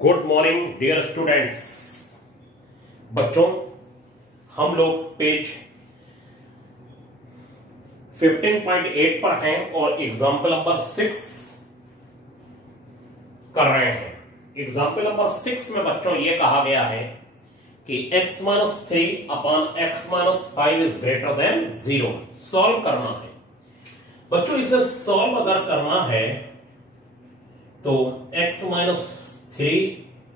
Good morning dear students. बच्चों, हम लोग पेज 15.8 पर हैं और एग्जाम्पल नंबर 6 कर रहे हैं। एग्जाम्पल नंबर 6 में बच्चों ये कहा गया है कि x-3 upon x-5 is greater than 0। Solve करना है बच्चों। इसे सॉल्व अगर करना है तो x-3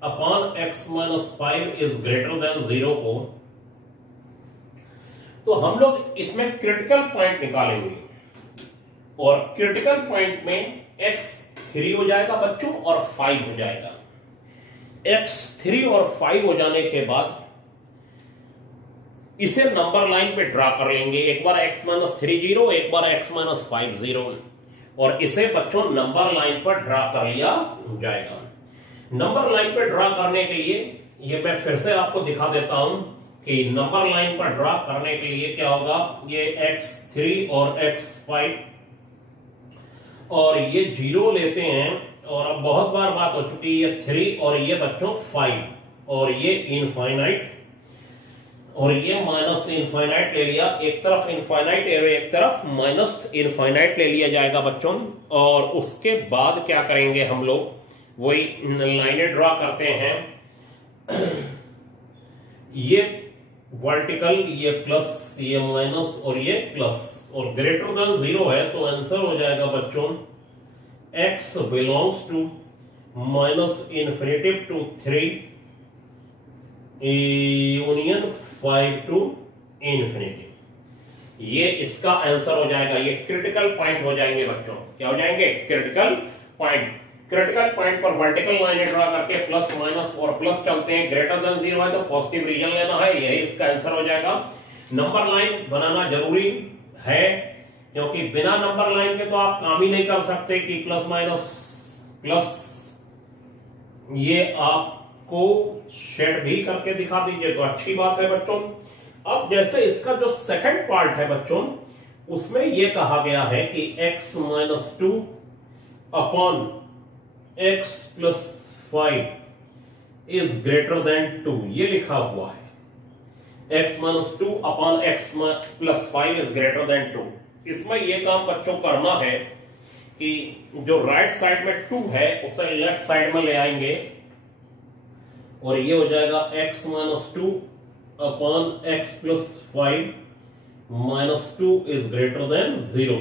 upon x-5 is greater than 0 को तो हम लोग इसमें क्रिटिकल पॉइंट निकालेंगे और क्रिटिकल पॉइंट में x3 हो जाएगा बच्चों और 5 हो जाएगा। x3 और 5 हो जाने के बाद इसे नंबर लाइन पे ड्रा कर लेंगे। एक बार x-3 0, एक बार x-5 0 और इसे बच्चों नंबर लाइन पर ड्रा कर लिया जाएगा। नंबर लाइन पर ड्रा करने के लिए ये मैं फिर से आपको दिखा देता हूं कि नंबर लाइन पर ड्रा करने के लिए क्या होगा। ये x3 और x5 और ये 0 लेते हैं और अब बहुत बार बात हो चुकी है, ये 3 और ये बच्चों 5 और ये इनफाइनाइट और ये माइनस इनफाइनाइट ले लिया। एक तरफ इनफाइनाइट और एक तरफ माइनस इनफाइनाइट ले लिया जाएगा बच्चों। और उसके बाद क्या करेंगे हम लोग, वही लाइनें ड्रा करते हैं। ये वर्टिकल, ये प्लस, ये माइनस और ये प्लस और ग्रेटर देन 0 है तो आंसर हो जाएगा बच्चों x belongs to minus infinity to 3 union 5 to infinity. ये इसका आंसर हो जाएगा। ये क्रिटिकल पॉइंट हो जाएंगे बच्चों। क्या हो जाएंगे? Critical point. क्रिटिकल पॉइंट पर वर्टिकल लाइन ड्रा करके प्लस माइनस और प्लस चलते हैं। ग्रेटर देन 0 है तो पॉजिटिव रीजन लेना है, यही इसका आंसर हो जाएगा। नंबर लाइन बनाना जरूरी है क्योंकि बिना नंबर लाइन के तो आप काम ही नहीं कर सकते कि प्लस माइनस प्लस। ये आपको शेड भी करके दिखा दीजिए तो अच्छी बात है बच्चों। अब जैसे इसका जो सेकंड पार्ट है बच्चों, उसमें यह कहा गया है कि x-2 upon x+5 is greater than 2। ये लिखा हुआ है x-2 upon x+5 is greater than 2। इसमें यह काम बच्चों करना है कि जो राइट साइड में 2 है उसे लेफ्ट साइड में ले आएंगे और ये हो जाएगा x-2 upon x+5 -2 is greater than 0।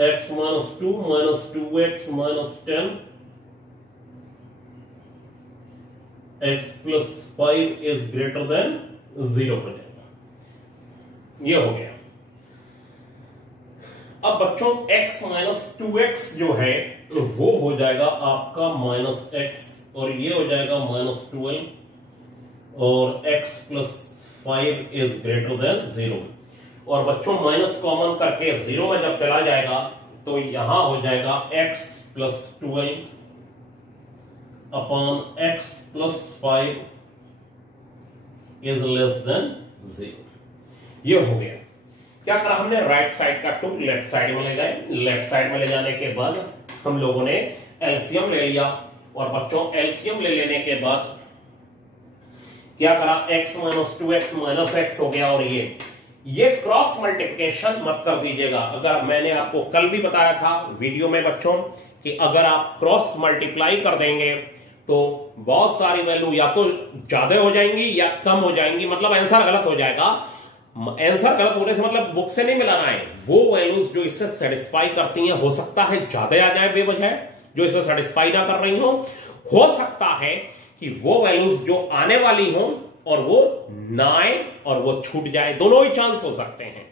x-2 -2x -10 x+5 is greater than 0 हो जाएगा। ये हो गया। अब बच्चों x-2x जो है वो हो जाएगा आपका -x और ये हो जाएगा -12 और x+5 इज ग्रेटर देन 0। और बच्चों माइनस कॉमन करके 0 में जब चला जाएगा तो यहां हो जाएगा x+12 upon x+5 is less than 0। ये हो गया। क्या करा हमने? राइट साइड का 2 लेफ्ट साइड में ले गए। लेफ्ट साइड में ले जाने के बाद हम लोगों ने एलसीएम ले लिया और बच्चों एलसीएम ले लेने के बाद क्या करा? x-2x -x हो गया। और ये क्रॉस मल्टीप्लिकेशन मत कर दीजिएगा। अगर मैंने आपको कल भी बताया था वीडियो में बच्चों कि अगर आप क्रॉस मल्टीप्लाई कर देंगे तो बहुत सारी वैल्यू या तो ज्यादा हो जाएंगी या कम हो जाएंगी, मतलब आंसर गलत हो जाएगा। आंसर गलत होने से मतलब बुक से नहीं मिलाना है। वो वैल्यूज जो इससे सेटिस्फाई करती हैं, हो सकता है ज्यादा आ जाए बेवजह, जो इसे सेटिस्फाई ना कर रही हो सकता है कि वो वैल्यूज जो आने वाली हो और वो ना आए और वो छूट जाए, दोनों ही चांस हो सकते हैं।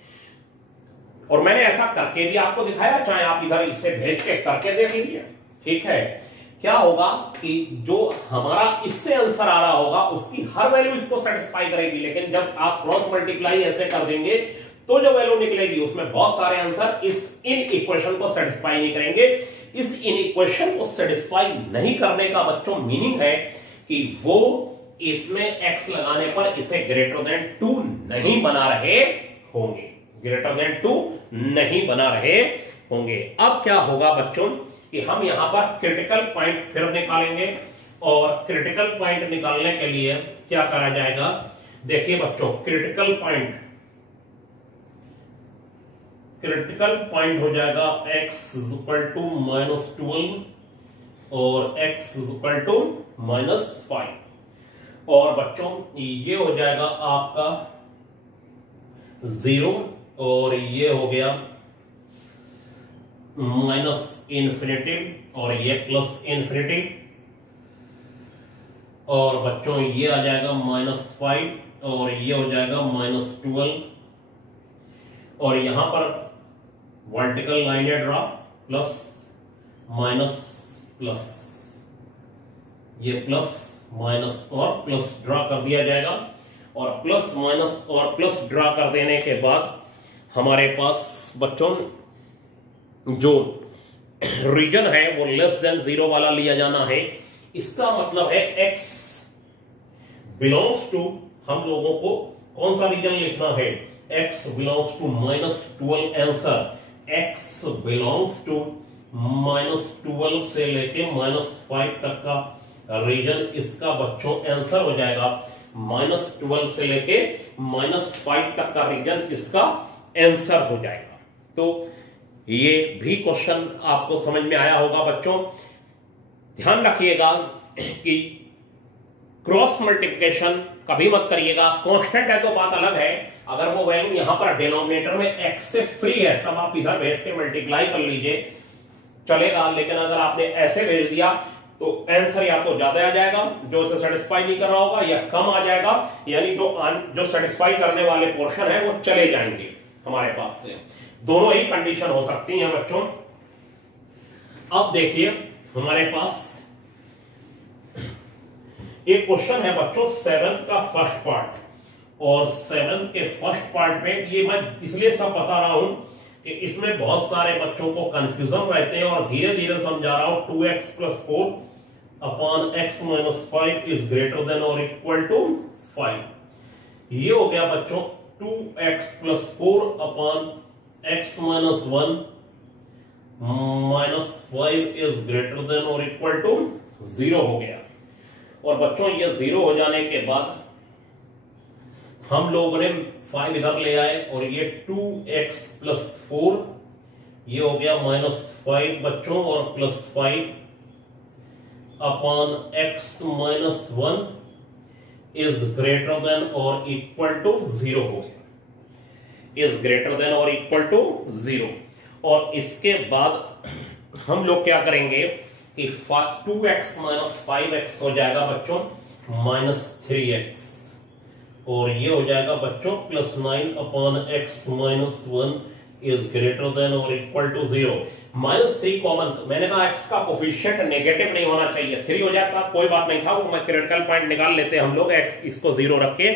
और मैंने ऐसा करके भी आपको दिखाया, चाहे आप इधर इसे भेज के करके देख लीजिए। ठीक है, क्या होगा कि जो हमारा इससे आंसर आ रहा होगा उसकी हर वैल्यू इसको सेटिस्फाई करेगी, लेकिन जब आप क्रॉस मल्टीप्लाई ऐसे कर देंगे तो जो वैल्यू निकलेगी उसमें बहुत सारे आंसर इस इन इक्वेशन को सेटिस्फाई नहीं करेंगे। इस इन इक्वेशन को सेटिस्फाई नहीं करने का बच्चों मीनिंग है कि वो इसमें x लगाने पर इसे ग्रेटर देन 2 नहीं बना रहे होंगे। ग्रेटर देन 2 नहीं बना रहे होंगे। अब क्या होगा बच्चों कि हम यहां पर क्रिटिकल पॉइंट फिर निकालेंगे, और क्रिटिकल पॉइंट निकालने के लिए क्या करा जाएगा, देखिए बच्चों, क्रिटिकल पॉइंट हो जाएगा x = -12 और x = -5, और बच्चों ये हो जाएगा आपका 0 और ये हो गया -∞ और ये +∞, और बच्चों ये आ जाएगा -5 और ये हो जाएगा -12, और यहां पर vertical line draw plus minus plus, ये प्लस माइनस और प्लस ड्रा कर दिया जाएगा, और प्लस माइनस और प्लस ड्रा कर देने के बाद हमारे पास बच्चों जो रीजन है वो <0 वाला लिया जाना है। इसका मतलब है x बिलोंग्स टू, हम लोगों को कौन सा रीजन लिखना है, x belongs to -12, answer x belongs to -12 से लेके -5 तक का रीजन इसका बच्चों आंसर हो जाएगा। -12 से लेके -5 तक का रीजन इसका आंसर हो जाएगा। तो ये भी क्वेश्चन आपको समझ में आया होगा बच्चों। ध्यान रखिएगा कि क्रॉस मल्टीप्लिकेशन कभी मत करिएगा। कांस्टेंट है तो बात अलग है, अगर वो वैल्यू यहां पर डिनोमिनेटर में x से फ्री है तब आप इधर भेज के मल्टीप्लाई कर लीजिए, चलेगा। लेकिन अगर आपने ऐसे भेज दिया तो आंसर या तो ज्यादा आ जाएगा जो उसे सेटिस्फाई नहीं कर रहा होगा, या कम आ जाएगा, यानी जो सेटिस्फाई करने वाले पोर्शन है वो चले जाएंगे हमारे पास से। दोनों ही कंडीशन हो सकती हैं बच्चों। अब देखिए हमारे पास एक क्वेश्चन है बच्चों 7th का फर्स्ट पार्ट, और 7th के फर्स्ट पार्ट में ये मैं इसलिए सब बता रहा हूं कि इसमें बहुत सारे बच्चों को कंफ्यूजन रहते हैं, और धीरे धीरे समझा रहा हूं। 2x + 4 upon x - 5 is greater than और इक्वल टू 5। ये हो गया बच्चों 2x + 4 upon x - 1 -5 is greater than और इक्वल टू 0 हो गया। और बच्चों ये 0 हो जाने के बाद हम लोगों ने 5 इधर ले आए, और ये 2x + 4 ये हो गया -5 बच्चों, और +5 upon x - 1 is greater than और इक्वल टू 0 हो गया, इज ग्रेटर देन और इक्वल टू 0। और इसके बाद हम लोग क्या करेंगे कि 2x - 5x हो जाएगा बच्चों -3x, और ये हो जाएगा बच्चों +9 upon x - 1 is greater than और इक्वल टू 0। -3 कॉमन, मैंने कहा x का कोफिशिएंट नेगेटिव नहीं होना चाहिए, 3 हो जाता कोई बात नहीं था, वो मैं क्रिटिकल पॉइंट निकाल लेते हम लोग x इसको 0 रख के,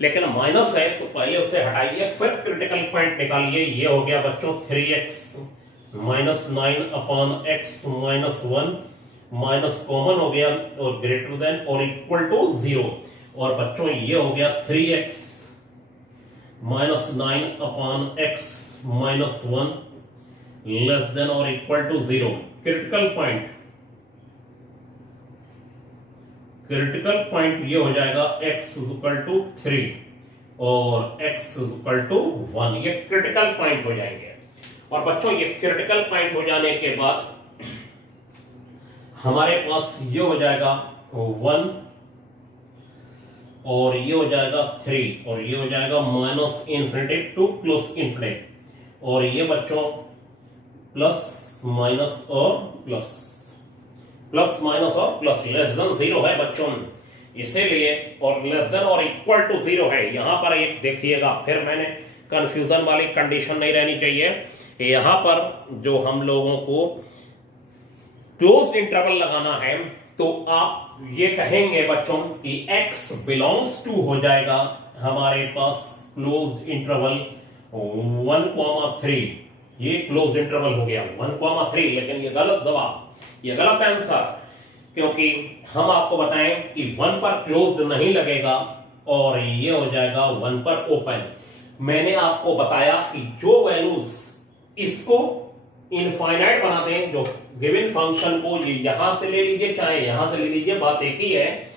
लेकिन माइनस है तो पहले उसे हटाइए फिर क्रिटिकल पॉइंट निकालिए। ये हो गया बच्चों 3x -9 upon x - 1 minus common हो गया और ग्रेटर देन और इक्वल टू 0, और बच्चों ये हो गया 3x -9 upon x - 1 less than और इक्वल टू 0। क्रिटिकल पॉइंट ये हो जाएगा x = 3 और x = 1, ये क्रिटिकल पॉइंट हो जाएंगे। और बच्चों ये क्रिटिकल पॉइंट हो जाने के बाद हमारे पास ये हो जाएगा 1 और ये हो जाएगा 3 और ये हो जाएगा -∞ टू +∞, और ये बच्चों प्लस माइनस और प्लस लेस देन 0 है बच्चों, इसीलिए, और लेस देन और इक्वल टू 0 है। यहां पर एक देखिएगा, फिर मैंने कंफ्यूजन वाली कंडीशन नहीं रहनी चाहिए। यहां पर जो हम लोगों को क्लोज इंटरवल लगाना है तो आप ये कहेंगे बच्चों कि x बिलोंग्स टू हो जाएगा हमारे पास क्लोज्ड इंटरवल 1,3, ये क्लोज्ड इंटरवल हो गया 1,3, लेकिन ये गलत जवाब, ये गलत आंसर, क्योंकि हम आपको बताएं कि 1 पर क्लोज्ड नहीं लगेगा और ये हो जाएगा 1 पर ओपन। मैंने आपको बताया कि जो वैल्यूज इसको इनफाइनाइट बना दें, जो गिवन फंक्शन को यहां से ले लीजिए चाहे यहां से ले लीजिए, बात एक ही है।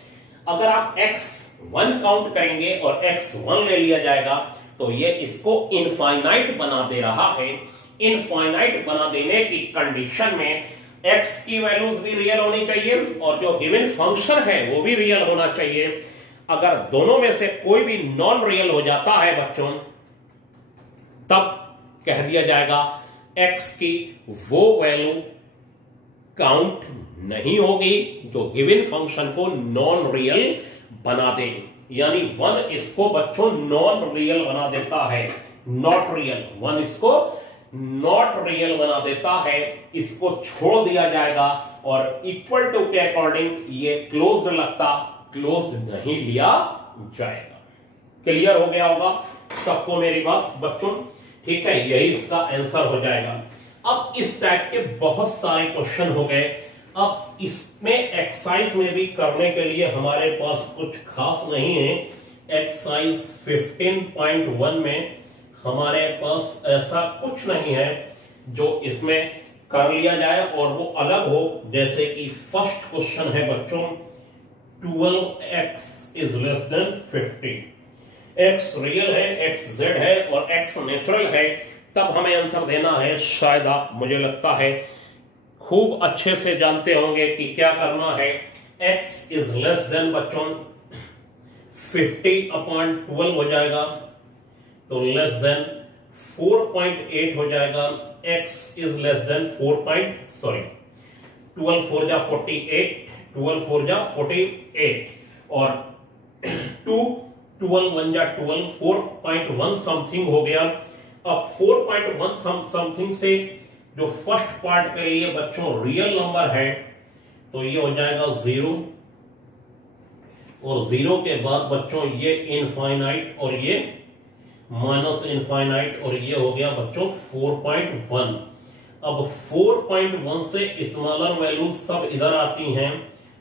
अगर आप x1 काउंट करेंगे और x1 ले लिया जाएगा तो ये इसको इनफाइनाइट बना दे रहा है। इनफाइनाइट बना देने की कंडीशन में x की वैल्यूज भी रियल होनी चाहिए और जो गिवन फंक्शन है वो भी रियल होना चाहिए। अगर दोनों में से कोई भी नॉन रियल हो जाता है बच्चों, तब कह दिया जाएगा x की वो वैल्यू काउंट नहीं होगी जो गिवन फंक्शन को नॉन रियल बना दे। यानी 1 इसको बच्चों नॉन रियल बना देता है, नॉट रियल। 1 इसको नॉट रियल बना देता है, इसको छोड़ दिया जाएगा और इक्वल टू के अकॉर्डिंग ये क्लोज्ड लगता, क्लोज्ड नहीं लिया जाएगा। क्लियर हो गया होगा सबको मेरी बात बच्चों? ठीक है, यही इसका आंसर हो जाएगा। अब इस टाइप के बहुत सारे क्वेश्चन हो गए। अब इसमें एक्सरसाइज में भी करने के लिए हमारे पास कुछ खास नहीं है। एक्सरसाइज 15.1 में हमारे पास ऐसा कुछ नहीं है जो इसमें कर लिया जाए और वो अलग हो। जैसे कि फर्स्ट क्वेश्चन है बच्चों, 12x is less than 50। x real है, x z है और x नेचुरल है, तब हमें आंसर देना है। शायद आप, मुझे लगता है, खूब अच्छे से जानते होंगे कि क्या करना है। x इज लेस देन बच्चों 50/12 हो जाएगा, तो लेस देन 4.8 हो जाएगा। x इज लेस देन 12 4 जा 48, 12 4 जा 48 और 2 12 1 जा 12, 4.1 समथिंग हो गया। अब 4.1 समथिंग से जो फर्स्ट पार्ट के लिए बच्चों रियल नंबर है तो ये हो जाएगा 0 और 0 के बाद बच्चों ये इनफाइनाइट और ये माइनस इनफाइनाइट और ये हो गया बच्चों 4.1। अब 4.1 से स्मॉलर वैल्यूज सब इधर आती हैं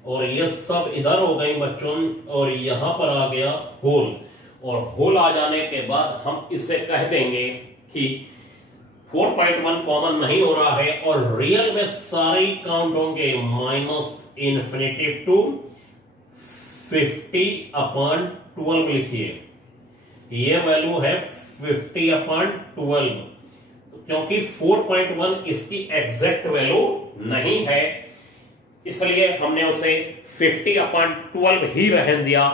और ये सब इधर हो गई बच्चों और यहां पर आ गया होल, और होल आ जाने के बाद हम इसे कह देंगे कि 4.1 कॉमन नहीं हो रहा है और रियल में सारे काउंट होंगे -∞ टू 50/12 लिखिए। ये वैल्यू है 50/12 क्योंकि 4.1 इसकी एग्जैक्ट वैल्यू नहीं है, इसलिए हमने उसे 50/12 ही रहने दिया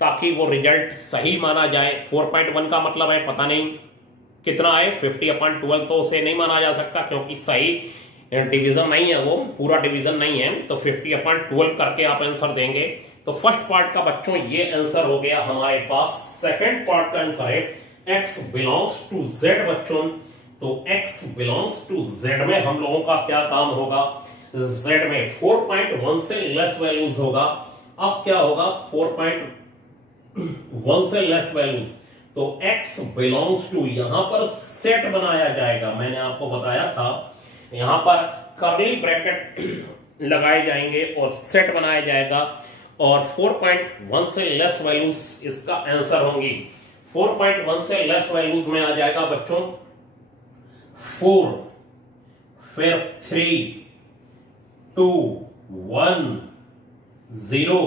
ताकि वो रिजल्ट सही माना जाए। 4.1 का मतलब है पता नहीं कितना है, 50/12 तो उसे नहीं माना जा सकता क्योंकि सही डिवीजन नहीं है, वो पूरा डिवीजन नहीं है, तो 50/12 करके आप आंसर देंगे। तो फर्स्ट पार्ट का बच्चों ये आंसर हो गया हमारे पास। सेकंड पार्ट का आंसर है x बिलोंग्स टू z बच्चों। तो x बिलोंग्स टू z में हम लोगों का क्या काम होगा, z में 4.1 से लेस वैल्यूज होगा। अब क्या होगा, 4.1 से लेस वैल्यूज, तो x बिलोंग्स टू यहां पर सेट बनाया जाएगा। मैंने आपको बताया था यहां पर कर्ली ब्रैकेट लगाए जाएंगे और सेट बनाया जाएगा और 4.1 से लेस वैल्यूज इसका आंसर होंगी। 4.1 से लेस वैल्यूज में आ जाएगा बच्चों 4, फिर 3, 2, 1, 0,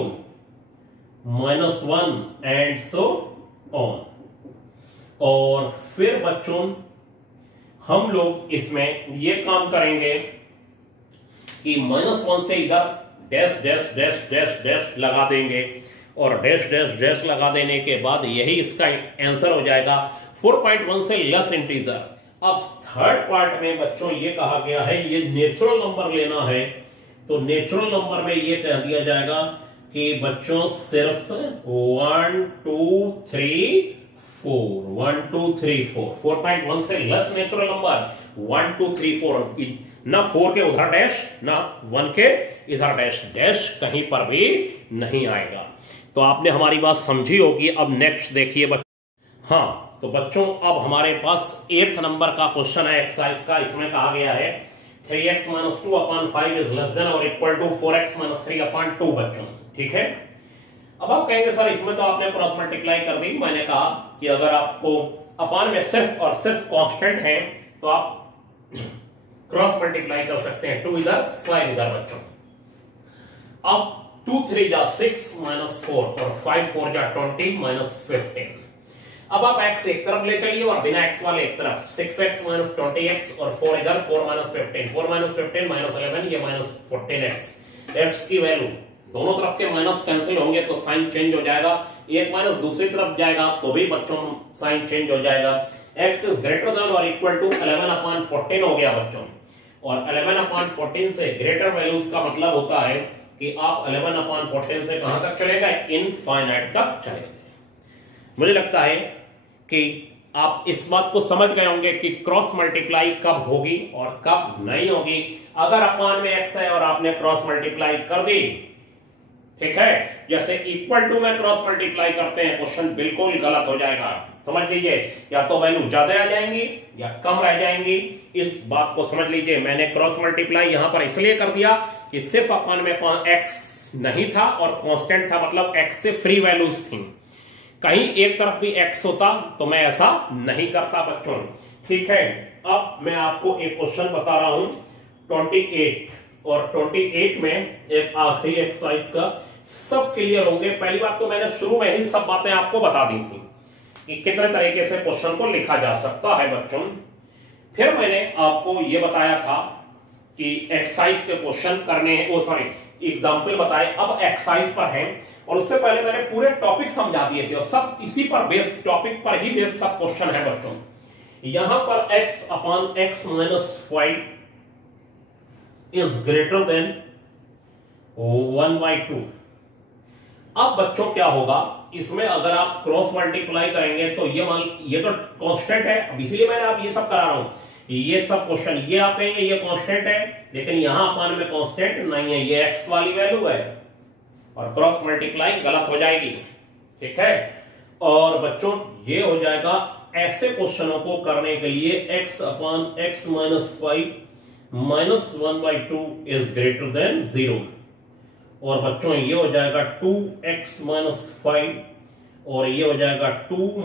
-1 एंड सो ऑन। और फिर बच्चों हम लोग इसमें ये काम करेंगे कि -1 से इधर dash dash dash dash dash लगा देंगे और डैश डैश डैश लगा देने के बाद यही इसका आंसर हो जाएगा 4.1 से लेस इंटीजर। अब थर्ड पार्ट में बच्चों ये कहा गया है ये नेचुरल नंबर लेना है, तो नेचुरल नंबर में ये कह दिया जाएगा कि बच्चों सिर्फ 1 2 3 4 1 2 3 4 4.1 से लेस नेचुरल नंबर 1 2 3 4, ना 4 के उधर डैश ना 1 के इधर डैश, डैश कहीं पर भी नहीं आएगा। तो आपने हमारी बात समझी होगी। अब नेक्स्ट देखिए बच्चों। हाँ, तो बच्चों अब हमारे पास 8th नंबर का क्वेश्चन है एक्सरसाइज का। इसमें कहा गया है 3x - 2/5 इज लेस देन और इक्वल टू 4x - 3/2 बच्चों। ठीक है, अब आप कहेंगे सर इसमें तो आपने क्रॉस मल्टीप्लाई कर दी। मैंने कहा कि अगर आपको अपान में सिर्फ और सिर्फ कांस्टेंट है तो आप क्रॉस मल्टीप्लाई कर सकते हैं, 2 इधर 5 इधर बच्चों। अब 2 3 जा 6 -4 और 5 4 जा 20 -15। अब आप x एक तरफ ले चलिए और बिना x वाले एक तरफ, 6x - 20x और 4 इधर 4 -15, 4 -15 -11 ये -14x। x की वैल्यू दोनों तरफ के माइनस कैंसिल होंगे तो साइन चेंज हो जाएगा, एक माइनस दूसरी तरफ जाएगा तो भी बच्चों साइन चेंज हो जाएगा। x इज ग्रेटर देन और इक्वल टू 11/14 हो गया बच्चों, और 11/14 से ग्रेटर वैल्यूज का मतलब होता है कि आप 11/14 से कहां तक चले गए, इनफाइनाइट तक चले गए। मुझे लगता है कि आप इस बात को समझ गए होंगे कि क्रॉस मल्टीप्लाई कब होगी और कब नहीं होगी। अगर अपान में x है और आपने क्रॉस मल्टीप्लाई कर दी, ठीक है, जैसे इक्वल टू में क्रॉस मल्टीप्लाई करते हैं, क्वेश्चन बिल्कुल गलत हो जाएगा। समझ लीजिए, या तो वैल्यू ज्यादा आ जाएंगी या कम रह जाएंगी, इस बात को समझ लीजिए। मैंने क्रॉस मल्टीप्लाई यहां पर इसलिए कर दिया कि सिर्फ अपान में x नहीं था और कांस्टेंट था, मतलब x से फ्री वैल्यूज थी। कहीं एक तरफ भी x होता तो मैं ऐसा नहीं करता बच्चों, ठीक है। अब मैं आपको एक क्वेश्चन बता रहा हूं 28, और 28 में एक आखिरी एक्सरसाइज का सब क्लियर होंगे। पहली बात तो मैंने शुरू में ही सब बातें आपको बता दी थी कि कितने तरीके से क्वेश्चन को लिखा जा सकता है बच्चों। फिर मैंने आपको यह बताया था कि एक्सरसाइज के क्वेश्चन करने हैं, वो सॉरी एग्जाम्पल बताए, अब एक्सरसाइज पर है। और उससे पहले मैंने पूरे टॉपिक समझा दिए थे और सब इसी पर बेस्ड, टॉपिक पर ही बेस्ड सब क्वेश्चन है बच्चों। यहां पर x/x - 5 इज ग्रेटर देन 1/2। अब बच्चों क्या होगा, इसमें अगर आप क्रॉस मल्टीप्लाई करेंगे तो ये तो कांस्टेंट है, अब इसीलिए मैंने आप ये सब करा रहा हूं। ये सब क्वेश्चन ये आप कहेंगे ये कांस्टेंट है, लेकिन यहां अपान में कांस्टेंट नहीं है, ये x वाली वैल्यू है और क्रॉस मल्टीप्लाई गलत हो जाएगी, ठीक है। और बच्चों ये हो जाएगा, ऐसे क्वेश्चनों को करने के लिए x/x - 5 -1/2 इज ग्रेटर देन 0। और बच्चों ये हो जाएगा 2x - 5 और ये हो जाएगा 2 -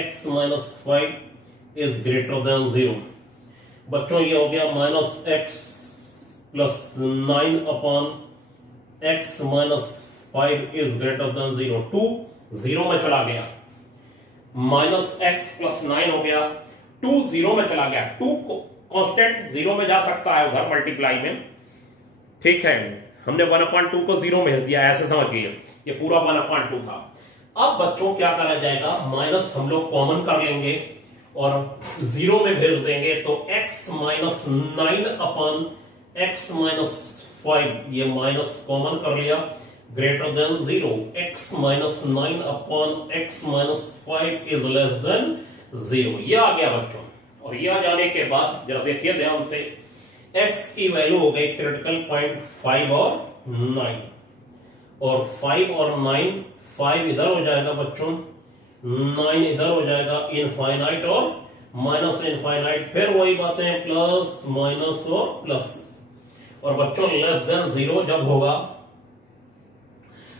x - 5 इज ग्रेटर देन 0। बच्चों ये हो गया -x + 9/x - 5 is greater than 0। 2 0 में चला गया, -x + 9 हो गया, 2 0 में चला गया, 2 कांस्टेंट 0 में जा सकता है उधर मल्टीप्लाई में, ठीक है। हमने 1/2 को 0 में भेज दिया, ऐसे समझिए, ये पूरा 1/2 था। अब बच्चों क्या करा जाएगा, माइनस हम लोग कॉमन कर लेंगे और 0 में भेज देंगे, तो x - 9/x - 5 ये माइनस कॉमन कर लिया, greater than 0। x - 9/x - 5 is less than 0। ये आ गया बच्चों। और ये आ जाने के बाद जरा देखिए ध्यान से, x की वैल्यू हो गई क्रिटिकल पॉइंट 5 और 9, और 5 और 9, 5 इधर हो जाएगा बच्चों, 9 इधर हो जाएगा, इनफाइनाइट और माइनस इनफाइनाइट, फिर वही बातें प्लस माइनस और प्लस। और बच्चों लेस देन 0 जब होगा,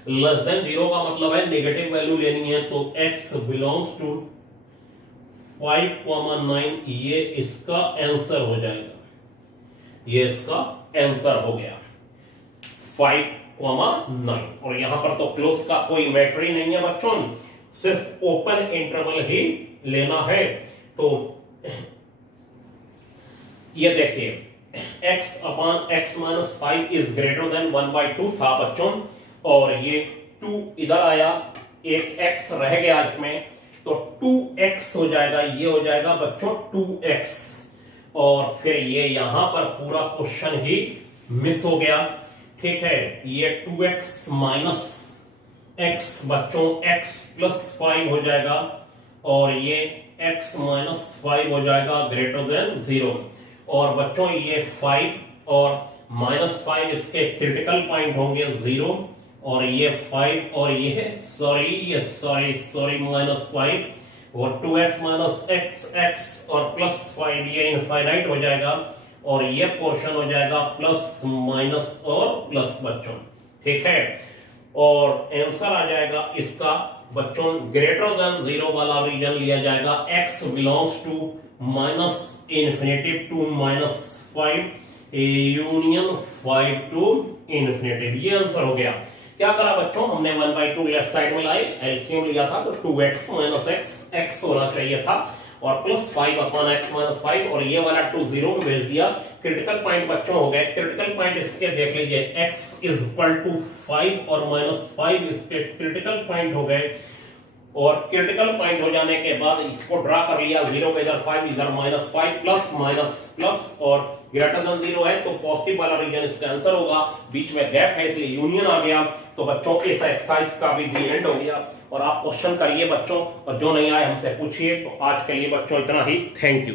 लेस देन 0 का मतलब है नेगेटिव वैल्यू लेनी है, तो x बिलोंग्स टू 5,9, ये इसका आंसर हो जाएगा, ये इसका आंसर हो गया 5,9। और यहां पर तो क्लोज का कोई मैटर ही नहीं है बच्चों, सिर्फ ओपन इंटरवल ही लेना है। तो ये देखिए x/x - 5 इज ग्रेटर देन 1/2 था बच्चों, और ये 2 इधर आया, एक x रह गया इसमें, तो 2x हो जाएगा, ये हो जाएगा बच्चों 2x। और फिर ये यहां पर पूरा क्वेश्चन ही मिस हो गया, ठीक है। ये 2x - x बच्चों x + 5 हो जाएगा, और ये x - 5 हो जाएगा ग्रेटर देन 0। और बच्चों ये 5 और -5 इसके क्रिटिकल पॉइंट होंगे 0, और ये 5 और ये सॉरी -5 और 2x - x और +5 ये इनफाइनाइट हो जाएगा, और ये पोर्शन हो जाएगा प्लस माइनस और प्लस बच्चों, ठीक है। और आंसर आ जाएगा इसका बच्चों ग्रेटर देन 0 वाला रीजन लिया जाएगा, x belongs to -∞ to 5 union 5 to infinity. ये आंसर हो गया। क्या करा बच्चों, हमने 1/2 लेफ्ट साइड में लाए, एलसीएम लिया था तो 2x माइनस x होना चाहिए था और प्लस 5 अपॉन x माइनस 5 और ये वाला 2 0 में भेज दिया। क्रिटिकल पॉइंट बच्चों हो गए, क्रिटिकल पॉइंट इसके देख लीजिए x इज इक्वल टू 5 और माइनस 5 इसके क्रिटिकल पॉइंट हो गए और क्रिटिकल पॉइंट हो जाने के बाद इसको ड्रा कर लिया, 0 इधर 5 इधर माइनस 5 प्लस माइनस प्लस और ग्रेटर देन 0 है तो पॉजिटिव वाला रीजन इसका आंसर होगा। बीच में गैप है इसलिए यूनियन आ गया। तो बच्चों इस एक्सरसाइज का भी दी एंड हो गया और आप क्वेश्चन करिए बच्चों और जो नहीं आए हमसे पूछिए। तो आज के लिए बच्चों इतना ही, थैंक यू।